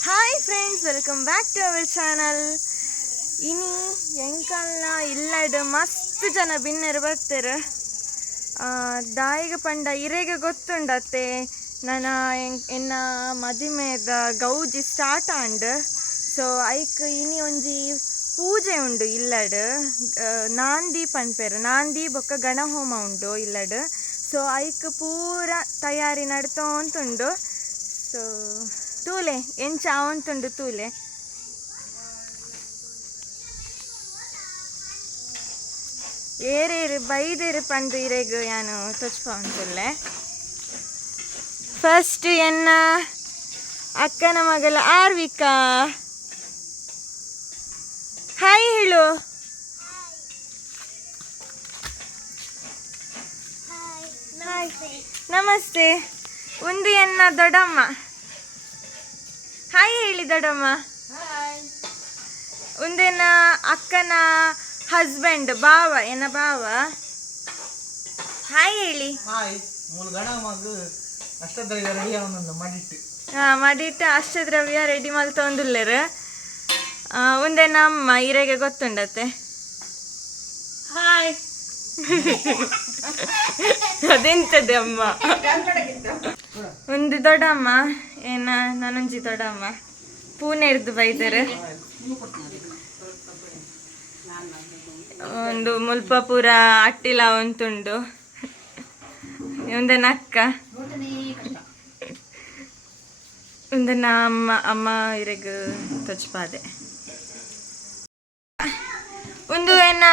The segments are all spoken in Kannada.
Hi friends welcome back to our channel ಇನಿ ಎಂಕಲ್ನ ಇಲ್ಲಡ್ ಮಸ್ತ್ ಜನ ಬಿನ್ನರು ಬರ್ತಾರೆ ದಾಯಿಗ ಪಂಡ ಇರೆಗೆ ಗೊತ್ತುಂಡತ್ತೆ ನನ್ನ ಎನ್- ಎನ್ನ ಮದಿಮೆದ ಗೌಜಿ ಸ್ಟಾರ್ಟ್ ಆಂಡ್ ಸೊ ಐಕ್ ಇನಿ ಒಂಜಿ ಪೂಜೆ ಉಂಡು ಇಲ್ಲಡ್ ನಾಂದಿ ಪನ್ಪೆರ್ ನಾಂದಿ ಬೊಕ್ಕ ಗಣಹೋಮ ಉಂಡು ಇಲ್ಲಡ್ ಸೊ ಐಕ್ ಪೂರ ತಯಾರಿ ನಡ್ತೋಂತುಂಡು ಸೊ ತೂಲೆ ಎಂಚ ಅವಂತುಂಡು ತೂಲೆ? ಏರೇರು ಬೈದೇರು ಪಂದು ಇರೆಗ್ ಯಾನು ತೊಚ್ಪ ಉಂಟುಲ್ಲೆ ಫಸ್ಟ್ ಎನ್ನ? ಅಕ್ಕನ ಮಗಳ ಆರ್ವಿಕಾ? ಹಾಯ್ ಹೇಳು. ಹಾಯ್ ನಮಸ್ತೆ. ಒಂದು ಎನ್ನ ದೊಡ್ಡಮ್ಮ. ಹಾಯ್ ಹೇಳಿ ದೊಡ್ಡಮ್ಮ. ಒಂದೇನ ಅಕ್ಕನ ಹಸ್ಬೆಂಡ್ ಬಾವ ಏನ ಬಾವ ಹಾಯ್ ಹೇಳಿ. ಹಾಯ್ ಮೂಲ ಗಣ ಮಗು ಅಷ್ಟದ್ರವ್ಯ ರೆಡಿ ಮಾಲ್ ಮಾಡಿಟ್ಟು. ಹಾ ಮಾಡಿಟ್ಟು ಅಷ್ಟದ್ರವ್ಯ ರೆಡಿ ಮಲ್ತೊಂದುಲ್ಲೆರ್ ಒಂದೇನ ಅಮ್ಮ ಇರೆಗೆ ಗೊತ್ತುಂಡತ್ತೆ? ಹಾಯ್. ಅದೆಂತದೆ ಅಮ್ಮ. ಒಂದು ದೊಡ್ಡಮ್ಮ. ಏನ ನಾನೊಂಜಿ ದೊಡ್ಡಮ್ಮ. ಪೂನೆ ಇರ್ದು ಬೈದರು. ಒಂದು ಮುಲ್ಪಪುರ ಅಟ್ಟಿಲ ಒಂತುಂಡು. ಒಂದನ ಅಕ್ಕ. ಒಂದನ ಅಮ್ಮ ಅಮ್ಮ ಇರೆಗ್ ತೊಚ್ಪಾದೆ ಒಂದು ಏನ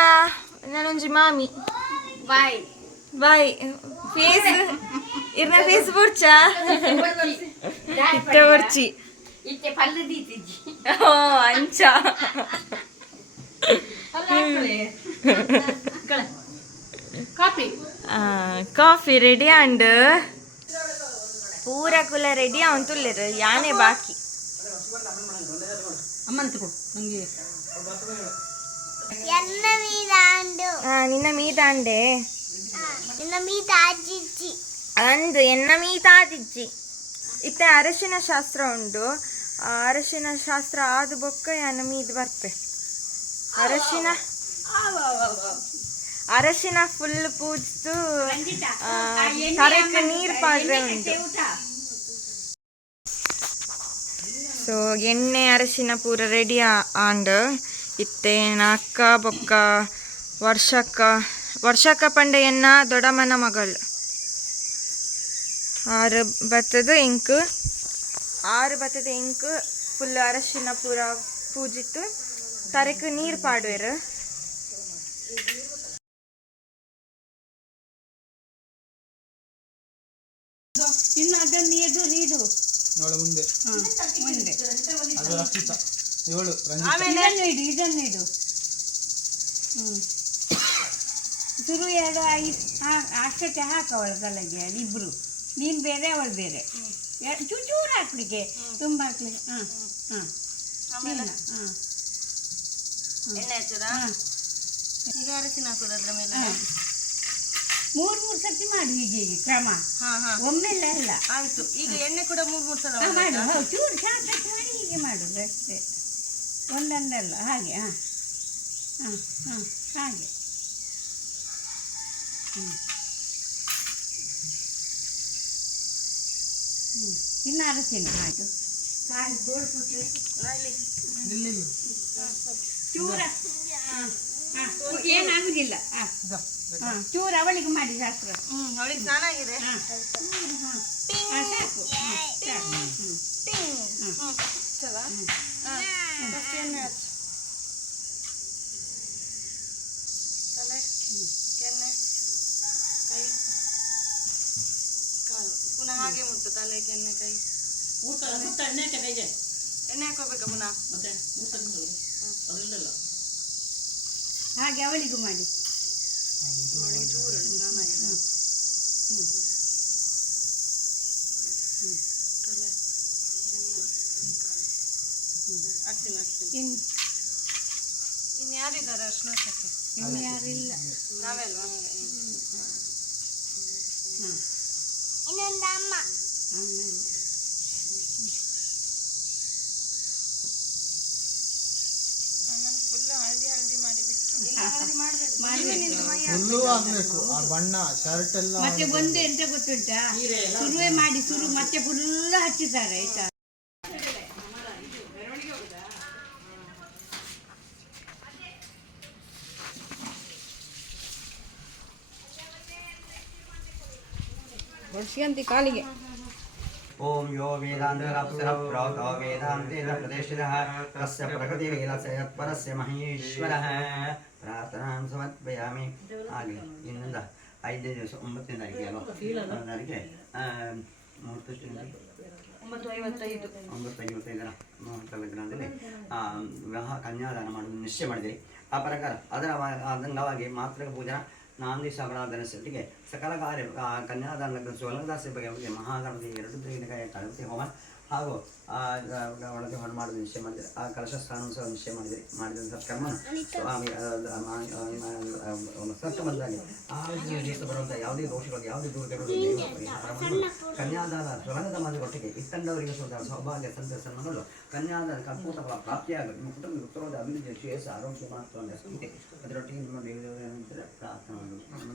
ನಾನೊಂಜಿ ಮಾಮಿ. ಬಾಯ್. ಬಾಯ್. ಫೇಸ್ ಇರ್ನ ಫೇಸ್ ಬುರ್ಚಾ ಇತ್ತೆ ಬರ್ಚಿ ಇತ್ತೆ ಪಲ್ಲೆ ದೀತಿಜ್ಜಿ ಓ ಅಂಚ ಕಾಪಿ ಕಾಫಿ ರೆಡಿ ಅಂಡ್ ಪೂರ ಕುಲ ರೆಡಿ ಅವಂತುಲ್ಲೆರ್ ಯಾನೆ ಬಾಕಿ ಅಮ್ಮನ ತಗೋ ನಂಗೆ ಎನ್ನ ಮೀದಾಂಡು ಆ, ನಿನ್ನ ಮೀದಾಂಡೆ ನಿನ್ನ ಮೀದ ಅಜ್ಜಿಜ್ಜಿ ಅಂದು ಎನ್ನ ಮೀತಾದಿಜ್ಜಿ ಇತ್ತೆ ಅರಶಿನ ಶಾಸ್ತ್ರ ಉಂಡು. ಅರಶಿನ ಶಾಸ್ತ್ರ ಆದ ಬೊಕ್ಕ ಯಾನ ಮೀದ್ ಬರ್ಪೆ. ಅರಶಿನ ಅರಶಿನ ಫುಲ್ ಪೂಜ್ತು ಕರೆಕ್ಟ್ ನೀರು ಪಾಡ್ರೆ ಉಂಟು. ಸೊ ಎಣ್ಣೆ, ಅರಶಿನ ಪೂರ ರೆಡಿ ಆಂಡ್ ಇತ್ತೆ ಅಕ್ಕ ಬೊಕ್ಕ ವರ್ಷಕ್ಕ ವರ್ಷಕ್ಕ ಪಂಡೆಯನ್ನ ದೊಡ್ಡಮ್ಮನ ಮಗಳು. ಆರು ಬತ್ತದ ಇಂಕು ಆರು ಬತ್ತದ ಇಂಕು ಫುಲ್ ಅರಶಿನ ಪೂರ ಪೂಜಿತ್ತು. ತರಕ ನೀರು ಪಾಡುವೆರು. ಇನ್ನು ಅದನ್ನು ಎದು ಇದು ನೋಡ ಮುಂದೆ. ಮುಂದೆ. ಅದು ರಕ್ಷಿತ. ಏಳು ರಂಜಿತ. ಇದನ್ನು ಇಡು ಇದನ್ನು ಇಡು ಹ್ಞೂ ಶುರು ಎರಡು ಐದು ಅಷ್ಟಕ್ಕೆ ಹಾಕವಳ ತಲೆಗೆ ಇಬ್ಬರು ನೀನು ಬೇರೆ ಅವಳು ಬೇರೆ. ಚೂಚೂರು ಚೂರು ಚೂರು ಹಾಕ್ಲಿಕ್ಕೆ ತುಂಬ ಹಾಕ್ಲಿಕ್ಕೆ ಹಾಂ ಹಾಂ. ಹಾಂ. ಎಣ್ಣೆ ಈಗ ಅರಶಿನ ಹಾಕೋದ್ರ ಮೇಲೆ? ಮೂರು ಮೂರು ಸರ್ತಿ ಮಾಡಿ ಹೀಗೆ ಹೀಗೆ ಕ್ರಮ. ಹಾ ಹಾ. ಒಮ್ಮೆಲ್ಲ ಅಲ್ಲ. ಆಯ್ತು. ಈಗ ಎಣ್ಣೆ ಕೂಡ ಮೂರು ಮೂರು ಸಲ ಮಾಡಿ. ಹೌದು ಚೂರು ಶಾಸ್ತ್ರ ಮಾಡಿ ಹೀಗೆ ಮಾಡು. ಅಷ್ಟೇ. ಒಂದೊಂದಲ್ಲ. ಹಾಗೆ ಹಾಂ. ಹಾಂ ಹಾಂ. ಹಾಗೆ. ಹ್ಞೂ ಹ್ಞೂ ಇನ್ನು ಅರಸಿನ ಆಯಿತು. ನಿಲ್ಲಿ ಚೂರ. ಹಾಂ ಹಾಂ ಏನಾಗುದಿಲ್ಲ. ಹಾಂ ಹಾಂ ಚೂರು ಅವಳಿಗೆ ಮಾಡಿ ಶಾಸ್ತ್ರ. ಅವಳಿಗೆ ಹಾಂ. ಸಾಕು. ಹ್ಞೂ ಹಾಗೆ ಮುಟ್ಟು ತಲೆ ಕೆನ್ನೆ ಕೈ ಎಣ್ಣೆ ಹಾಕೋಬೇಕಾ ಪುನಃ ಹಾಗೆ ಅವಳಿಗೂ ಮಾಡಿ ಅವಳಿಗೆ ಚೂರು ಸ್ನಾನ ಆಗಿದೆ ತಲೆ ಕೆನ್ನೆ ಕಾಲು ಅರ್ಶಿನ ಅರ್ಶಿನ ಇನ್ನು ಇನ್ನು ಯಾರಿದ್ದಾರೆ ಅರ್ಶಿನ ಫುಲ್ಲು ಆಗ್ಬೇಕು. ಆ ಬಣ್ಣ ಶರ್ಟ್ ಎಲ್ಲ ಮತ್ತೆ ಒಂದು ಎಂತ ಗೊತ್ತುಂಟಾ? ಶುರುವೆ ಮಾಡಿ ಸುರು ಮತ್ತೆ ಫುಲ್ ಹಚ್ಚಿದ್ದಾರೆ ಆಯ್ತಾ? ಸ್ಯಂತಿ ಕಾಲಿಗೆ. ಓಂ ಯೋ ವೇದಾಂತರಪ್ಸರಪ್ರೋತೋ ವೇದಾಂತೇನ ಪ್ರದೇಶಿನಃ ತಸ್ಯ ಪ್ರಕೃತಿರೇಲಸ ಯತ್ಪರಸ್ಯ ಮಹೇಶ್ವರಃ. ಪ್ರಾರ್ಥನಾಂ ಸಮರ್ಪಯಾಮಿ. ಆಗಲಿ ಇನ್ನೊಂದು ಐದನೇ ದಿವಸ ಒಂಬತ್ತನೇ ತಾರೀಕು ತಾರೀಕೆ ಮೂವತ್ತು ಒಂಬತ್ತು ಐವತ್ತೈದರ ಮುಹೂರ್ತ ಲಗ್ನದಲ್ಲಿ ವಿವಾಹ ಕನ್ಯಾದಾನ ಮಾಡುವುದು ನಿಶ್ಚಯ ಮಾಡಿದೆ ಆ ಪ್ರಕಾರ ಅದರ ಅದಂಗವಾಗಿ ಮಾತೃ ಪೂಜಾ ನಾಂದಿ ಸಬರಾಧನ ಸೆಟ್ಟಿಗೆ ಸಕಲ ಕಾರ್ಯ ಆ, ಕನ್ಯಾದಾನ ಲಗ್ನ ಬಗ್ಗೆ ಮಹಾಗಣಪತಿ ಎರಡು ತೆಂಗಿನಕಾಯಿ ಗಣಪತಿ ಹೋಮ ಹಾಗೂ ಆ ಒಳಗೆ ಗಣಪತಿ ಮಾಡಿದ ನಿಶ್ಚಯ ಮಾಡಿದಿರಿ ಆ ಕಲಶ ಸ್ಥಾನ ಸಹ ನಿಶ್ಚಯ ಮಾಡಿದರೆ ಮಾಡಿದಂಥ ಕರ್ಮ ಸ್ವಾಮಿ ಸತ್ತ ಬಂದಾಗಿ ಆ ಜೀವಿತ ಬರುವಂಥ ಯಾವುದೇ ದೋಷಗಳು ಯಾವುದೇ ದೂರಗಳು ಕನ್ಯಾದಾನ ಸ್ವರ್ಗದ ಮಾದ ಒಟ್ಟಿಗೆ ಇತ್ತಂಡವರಿಗೆ ಸ್ವಲ್ಪ ಸೌಭಾಗ್ಯ ಸಂತ ಸನ್ಮಾನಗಳು ಕನ್ಯಾದಾನ ಕಲ್ಪೂತ ಫಲ ಪ್ರಾಪ್ತಿಯಾಗಲಿ ನಿಮ್ಮ ಕುಟುಂಬದ ಉತ್ತರವಾದ ಅಭಿವೃದ್ಧಿ ಶ್ರೇಯಸ್ಸು ಆರೋಗ್ಯ ಮಾತ್ರ ಅದರೊಟ್ಟಿಗೆ ನಿಮ್ಮ ದೇವದೇವರ പ്രാർത്ഥന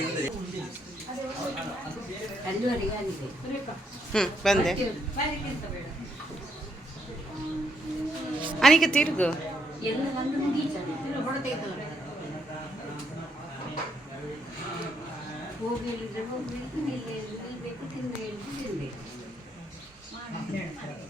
ಭವಂತಿ ಸದ್ಯ ಸಿದ್ಧವ ಶ್ರೀ ಏವೈಕಂ ಶ್ರೀ ಶ್ರೀಯಮಾವೃತ್ತ ಸಂತನ್ ತತ್ರೆ ಸಂಧೀಯತೆ ಪ್ರಜಾ ಪಶುಭಿರ್ಗಂಧ ಸುಶ್ರೀಯಾಮದೆ ಭೂ ಶ್ರೀಮಾನ ವಾ ಶ್ರೀಯಮಾನ ಸ್ವಾಶ್ರೀ ಬೋಧ ರಾಮತಿ ದದಂ ದೇವೇನಮೇ ದೋದೇನ ಆಶಾಹ ಪುನಾದಿತೆ ವಿಶ್ವಂ ಸ್ವಂ ಸುಹೃತ್ಸಗತಃ ಪಾರೇ ಏತರಾತನ ತಮೇ ಮನ್ಮೇ ಸಮರ್ಯ ಗೃದ್ಧಂ ಚ ವಶಸ ಆರ ಪರೇ ದಿವೆ ತಮೇ ಹಿನ್ನಂತೆ ಗ್ರೋಧವಂತಿ ವಾ ಕೃದ್ಯಂ ತಲಾದವನ್ವನ್ವ ಅಭಿ ಮಜ್ಞ ಉದಸೇಂದ್ರ ಅಲ್ಲಿವರೆಗೆ ಆಗಿದೆ ಹ್ಞೂ ಬಂದೆ ಅನಿಕ ತಿರುಗು ಎಲ್ಲ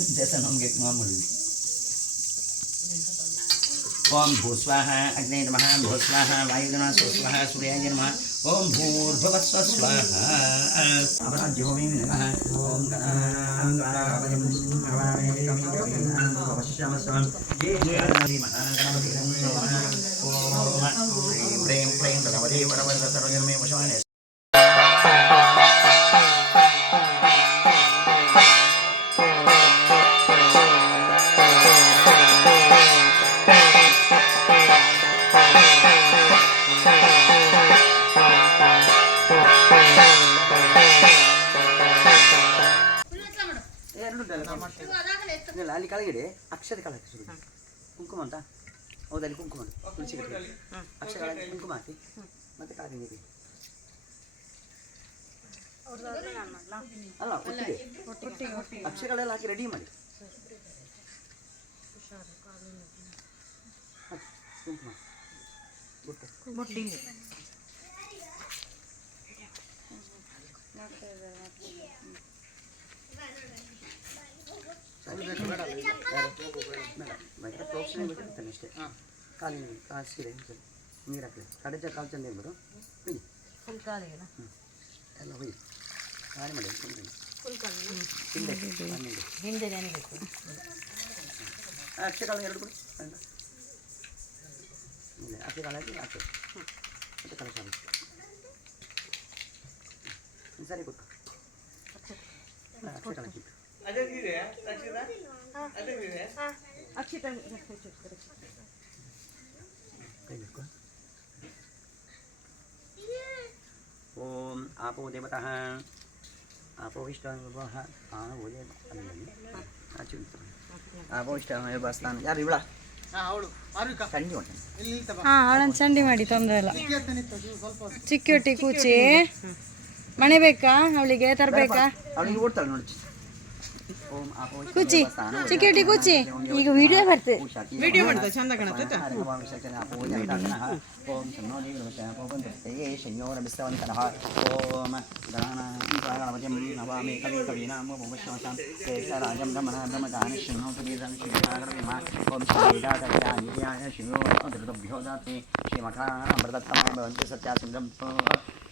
जैसा नाम के मामूल ओम भूस्वाहा अग्नि नम भूस्वाहा वायुना स्वस्वाहा सूर्याय नम ओम भूर्भुवस्व स्वाहा अपराज्योमी नम ओम प्रेम प्रेम भगवती वरवर सर्वजन्मे वशमाने ಅಕ್ಷರ ಹಾಕಿ ಶುರು ಕುಂಕುಮ ಅಂತ ಹೌದಲ್ಲಿ ಕುಂಕುಮ ಉಂಟು. ತುಳಸಿ ಕಟ್ಟೆ. ಅಕ್ಷರ ಹಾಕಿ ಕುಂಕುಮ ಹಾಕಿ. ಮತ್ತೆ ಕಾದಿ ನೀರಿ ಅಲ್ಲ ಒಟ್ಟಿಗೆ. ಅಕ್ಷರಗಳೆಲ್ಲ ಹಾಕಿ ರೆಡಿ ಮಾಡಿ. ಕುಂಕುಮ ಬೊಟ್ಟು. ಬೇಡ ಪ್ರೋಕ್ಷಣೆ ಬಿಟ್ಟಿರ್ತಾನೆ ಅಷ್ಟೇ ಕಾಲಿನ ಕಾಲು ಸೀರೆ ನೀರು ಹಾಕಲಿ ಕಡಜ ಕಾಲು ಚಂದ ಇರ್ಬೋದು ಹುಯ್ಯಿ ಹ್ಞೂ ಎಲ್ಲ ಹುಯ್ಯಿ ಖಾಲಿ ಮಾಡಿ ಹಿಂದೆ ಹಿಂದೆ ಅಕ್ಷಕಾಲ ಎರಡು ಕೊಡು ಬೇಡ. ಇಲ್ಲ ಅಕ್ಷಕಾಲ ಹಾಕಿ ಹಾಕು ಮತ್ತೆ ಕಲಶ ಹಾಕಿ ಹ್ಮ್, ಸರಿ ಕೊಟ್ಟು ಅಕ್ಷಕಾಲ ಹಾಕಿ ಕೈ ಬಿಟ್ಕೊ ಓಂ ಆಪೋ ದೇವತಃ. ಆಪೋ ಇಷ್ಟ ಆಪೋ ಅಚ್ಯುತ ಆಪೋ ಇಷ್ಟ ಬಸ್ತಾನ ಯಾರು ಇವಳ? ಹೊಟ್ಟೆ ಅವಳನ್ನು ಚಂಡಿ ಮಾಡಿ ತೊಂದರೆ ಇಲ್ಲ. ಚಿಕ್ಕಿ ಚಿಕ್ಕಿ ಕೂಚಿ. ಮಣೆ ಬೇಕಾ ಅವಳಿಗೆ? ತರಬೇಕಾ? ಅವಳಿಗೆ ಓಡ್ತಾಳೆ ನೋಡಿ ಓಂ ಆಪೋ ಕುಚ್ಚಿ ಚಿಕ್ಕಟಿ ಕುಚ್ಚಿ ಈಗ ವಿಡಿಯೋ ಬರ್ತದೆ ವಿಡಿಯೋ ಮಾಡ್ತಾ ಚಂದ ಕಾಣತ್ತ ಓಂ ಸನ್ನೋ ದೇವೇ ಶಯ್ಯೋರಭಿಸ್ತವಂತನಃ ಓಂ ಗಣಾನಾಂ ನವಾಮಿ ಕವಿ ಕವೀನಾಂ ಭೂಮಶ್ವಸಾಂ ಕೇಶರಾಜಂ ರಮಣ ಬ್ರಹ್ಮಚಾರಿ ಶೃಣೋತು ದೀರ್ಘಂ ಶ್ರೀಭಾಗರವಿಮ ಓಂ ಶ್ರೀರಾಜಯಾಯ ಶಿವೋ ಧೃತಭ್ಯೋ ದಾತೆ ಶ್ರೀಮಠಾಮೃತತ್ತಮಾಯ ಭವಂತಿ ಸತ್ಯಾಸಿಂಧಂ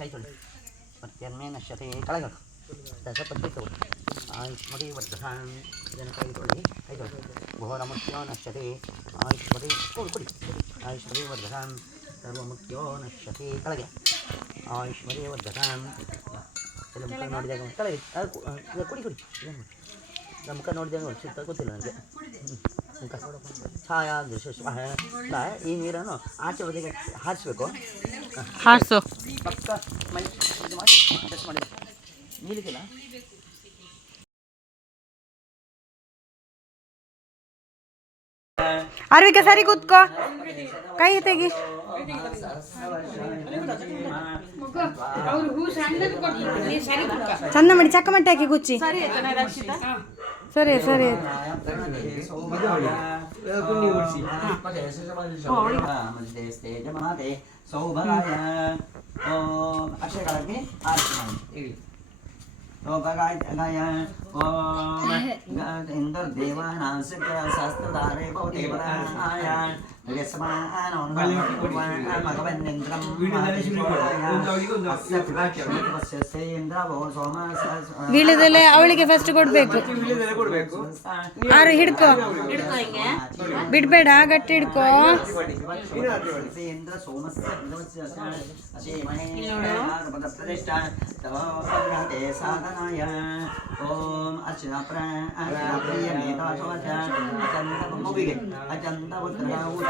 ಬ- ವಿಲೆ ಎಲ್ಲ ಕೈ ತೊಳಿ ಮತ್ತೆನ್ನೇ ನಶ್ಯತೆ ಕೆಳಗಿಡು ದಶಪತ್ತಿ ತಗೊಳ್ಳಿ ಆಯುಷ್ಮತಿ ವರ್ಧಹಾನ್ ಇದನ್ನು ಕೈ ತೊಳಿ ಕೈ ತೊಳಿ ಘೋರಮುಖ್ಯೋ ನಶ್ಯತೆ ಆಯುಷ್ಮತಿ ಕೊಡಿ ಕೊಡಿ ಆಯುಷ್ಮತಿ ವರ್ಧಹಾನ್ ಸರ್ವಮುಖ್ಯೋ ನಶ್ಯತೆ ಕೆಳಗೆ ಆಯುಷ್ಮತಿ ವರ್ಧಹಾನ್ ಎಲ್ಲ ಮುಖ ನೋಡಿದಾಗ ಕೆಳಗೆ ಅದು ಕು- ಇದು ಕುಡಿ ಕುಡಿ ಇದನ್ನು ಮಾಡಿ. ನಮ್ಮ ಮುಖ ನೋಡಿದಾಗ ಸಿಗ್ತ ಗೊತ್ತಿಲ್ಲ ನನಗೆ ಮುಖ ಛಾಯಾ ನಾ ಈ ನೀರನ್ನು ಆಚೆ ಬದಿಗೆ ಹಾರಿಸ್ಬೇಕು ಹಾರಿಸು ಪಕ್ಕ ಮೈ ಇದು ಮಾಡಿ ಟೆಸ್ಟ್ ಮಾಡಿ ನೀಲಿಕ್ಕಿಲ್ಲ ಆರ್ವಿಕ ಸರಿ ಕೂತ್ಕೋ ಕೈ ತೆಗಿ ಅವ್ರು ಹೂ ಸಣ್ಣದು ಕೊಟ್ಟು ನೀವು ಸರಿ ಕುಕ್ಕ ಚಂದ ಮಾಡಿ ಚಕ್ಕ ಮಟ್ಟಿ ಹಾಕಿ ಗುಚ್ಚಿ ಸರಿ ಸರಿ ಸೌಭಾಯ ಓಂ ಅಕ್ಷರಗಳಲ್ಲಿ ಆರತಿ ಮಾಡಿ ಹೇಳಿ ಸೌಭಾಗಾಯ ಓಂ ಇಂದ್ರ ದೇವಾನಾಂಸಿಕ ಶಾಸ್ತ್ರಧಾರೆ ಭವತಿ ವರಾಯ ಯಸ್ಮಾನೋ ಮಗವನ್ನಿಂದ್ರಂ ಅಸ್ಯ ಪಿತಾಕ್ಷೇತ್ರಸ್ಯ ಸೇಂದ್ರವೋ ಸೋಮಸ ಬೀಳದಲ್ಲೇ ಅವಳಿಗೆ ಫಸ್ಟ್ ಕೊಡ್ಬೇಕು ಕೊಡ್ಬೇಕು ಆರು ಹಿಡ್ಕೋ ಬಿಡ್ಬೇಡ ಗಟ್ಟಿ ಹಿಡ್ಕೋ ಇಂದ್ರ ಸೋಮಸ್ಯ ಪ್ರತಿಷ್ಠಾ ಸಾಧನಾಯ ಓಂ ಅರ್ಚನಾ ಪ್ರಿಯ ಮೇಧಾಶೋಚ ಅಚಂತ ಮುಗಿಗೆ ಅಚಂತ ಪುತ್ರ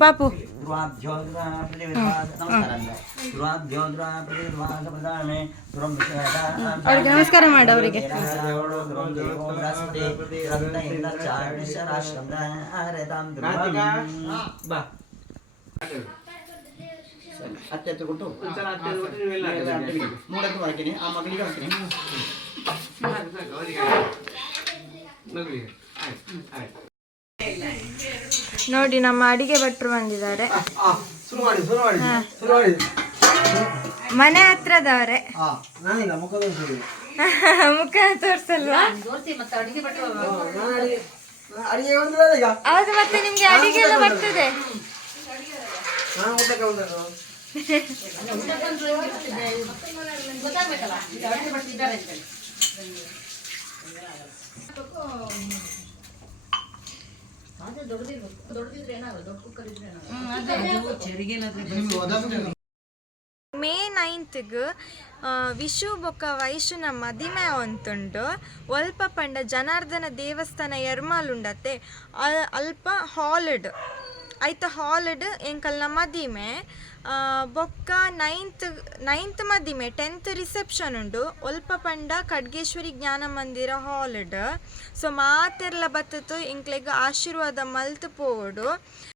ಪಾಪು ಧ್ರುವಾಭ್ಯೋ ನಮಸ್ಕಾರ ಅಂದ್ರೆ ಧ್ರುವಾಭ್ಯೋ ಪ್ರದಾನೆ ಧ್ರುವಂ ಅವ್ರಿಗೆ ನಮಸ್ಕಾರ ಮಾಡು ಅವರಿಗೆ ಬಾ ಅತ್ತೆ ತಗೊಂಡು ಒಂದ್ಸಲ ಅತ್ತೆ ಕೊಟ್ಟು ನೀವೆಲ್ಲ ಹಾಕಿದ್ರೆ ಬಿಡಿ. ಮೂಡಕ್ಕೂ ಹಾಕಿನಿ ಆ ಮಗಳಿಗೆ ಹಾಕಿನಿ ಸಾಕು, ಸಾಕು, ಅವರಿಗೆ ಆಯ್ತು. ಮಗುವಿಗೆ ಆಯ್ತು ಆಯ್ತು ನೋಡಿ ನಮ್ಮ ಅಡಿಗೆ ಭಟ್ರು ಬಂದಿದ್ದಾರೆ. ಶುರು ಮಾಡಿ ಶುರು ಮಾಡಿ ಶುರು ಮಾಡಿ ಮನೆ ಹತ್ರದವರೇ. ಮುಖ ತೋರ್ಸಲ್ವಾ? ಹೌದು ಮತ್ತೆ ನಿಮ್ಗೆ ಅಡಿಗೆ ಎಲ್ಲ ಬರ್ತದೆ. ಗೊತ್ತಾಗ್ಬೇಕಲ್ಲ ಇದು ಅಡುಗೆ ಭಟ್ರು ಇದ್ದಾರೆ ಅಂತೇಳಿ ಅದು ದೊಡ್ಡದಿರ್ಬೇಕು. ದೊಡ್ಡದಿದ್ರೆ ಏನಾಗಲ್ಲ ದೊಡ್ಡ ಕುಕ್ಕರ್ ಇದ್ರೆ ಏನಾಗಲ್ಲ. ಮೇ ನೈನ್ತ್ಗ್ ವಿಶು ಬೊಕ್ಕ ವೈಶುನ ಮದಿಮೆ ಒಂತುಂಡು ಒಲ್ಪ ಪಂಡ ಜನಾರ್ದನ ದೇವಸ್ಥಾನ ಎರ್ಮಾಲುಂಡತ್ತೆ ಅ- ಅಲ್ಪ ಹಾಲಿಡ್. ಐತ ಹಾಲಿಡ್ ಎಂಕಲ್ನ ಮದಿಮೆ. ಬೊಕ್ಕ ನೈನ್ತ್ ನೈನ್ತ್ ಮದಿಮೆ ಟೆಂತ್ ರಿಸೆಪ್ಷನ್ ಉಂಡು. ಒಲ್ಪ ಪಂಡ ಖಡ್ಗೇಶ್ವರಿ ಜ್ಞಾನ ಮಂದಿರ ಹಾಲ್ಡ್. ಸೊ, ಮಾತೆರ್ಲ ಬತ್ತತು ಇಂಕ್ಲೆಗ್ ಆಶೀರ್ವಾದ ಮಲ್ತ್ ಪೋಡು.